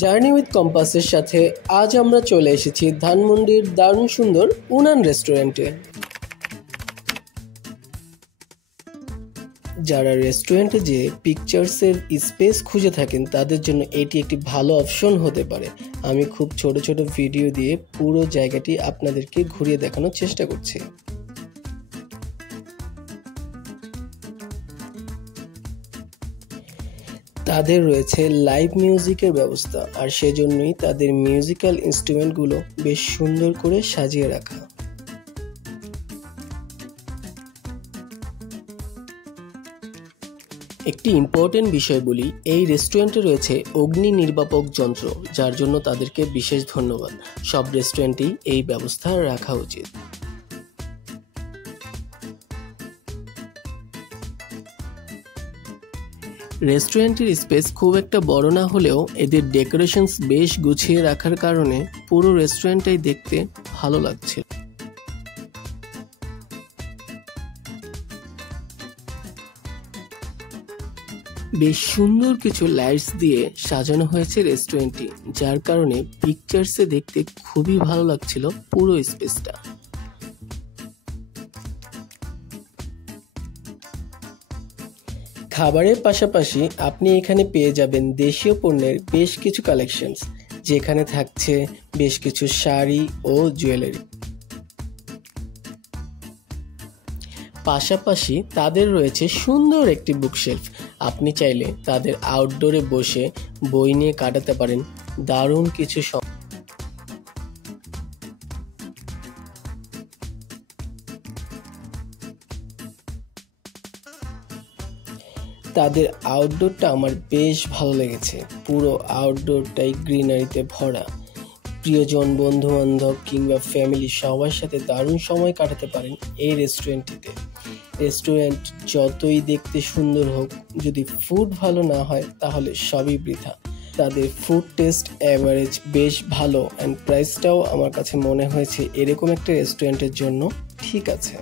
Journey with কম্পাসের সাথে আজ আমরা চলে এসেছি ধানমন্ডির দারুণ সুন্দর উনান রেস্টুরেন্টে। যারা রেস্টুরেন্টে যে পিকচার্সের স্পেস খুঁজে থাকেন তাদের জন্য এটি একটি ভালো অপশন হতে পারে। আমি খুব ছোট ছোট ভিডিও দিয়ে পুরো জায়গাটি আপনাদেরকে ঘুরিয়ে দেখানোর চেষ্টা করছি। তাদের রয়েছে লাইভ মিউজিকের ব্যবস্থা, আর সেজন্যই তাদের মিউজিক্যাল ইনস্ট্রুমেন্টগুলো বেশ সুন্দর করে সাজিয়ে রাখা। একটি ইম্পর্টেন্ট বিষয় বলি, এই রেস্টুরেন্টে রয়েছে অগ্নি নির্বাপক যন্ত্র, যার জন্য তাদেরকে বিশেষ ধন্যবাদ। সব রেস্টুরেন্টেই এই ব্যবস্থা রাখা উচিত। রেস্টুরেন্টের স্পেস খুব একটা বড় না হলেও এদের ডেকোরেশনস বেশ গুছিয়ে রাখার কারণে পুরো রেস্টুরেন্টটাই দেখতে ভালো লাগছে। বেশ সুন্দর কিছু লাইটস দিয়ে সাজানো হয়েছে রেস্টুরেন্টটি, যার কারণে পিকচার্সে দেখতে খুবই ভালো লাগছিল পুরো স্পেসটা। খাবারের পাশাপাশি আপনি এখানে পেয়ে যাবেন দেশীয় পণ্যের বেশ কিছু কালেকশনস, যেখানে থাকছে বেশ কিছু শাড়ি ও জুয়েলারি। পাশাপাশি তাদের রয়েছে সুন্দর একটি বুকশেলফ। আপনি চাইলে তাদের আউটডোরে বসে বই নিয়ে কাটাতে পারেন দারুণ কিছু সময়। তাদের আউটডোরটা আমার বেশ ভালো লেগেছে। পুরো আউটডোরটাই গ্রিনারিতে ভরা। প্রিয়জন, বন্ধু বান্ধব কিংবা ফ্যামিলি সবার সাথে দারুণ সময় কাটাতে পারেন এই রেস্টুরেন্টটিতে। রেস্টুরেন্ট যতই দেখতে সুন্দর হোক, যদি ফুড ভালো না হয় তাহলে সবই বৃথা। তাদের ফুড টেস্ট অ্যাভারেজ বেশ ভালো, অ্যান্ড প্রাইসটাও আমার কাছে মনে হয়েছে এরকম একটা রেস্টুরেন্টের জন্য ঠিক আছে।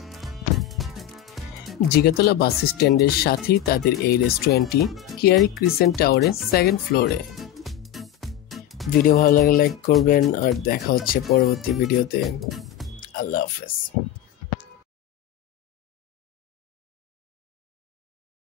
জিগাতলা বাস স্ট্যান্ডের সাথেই তাদের এই রেস্টুরেন্টটি, কেয়ারি ক্রিসেন্ট টাওয়ারের 2nd ফ্লোরে। ভিডিও ভালো লাগলে লাইক করবেন, আর দেখা হচ্ছে পরবর্তী ভিডিওতে। আল্লাহ হাফেজ।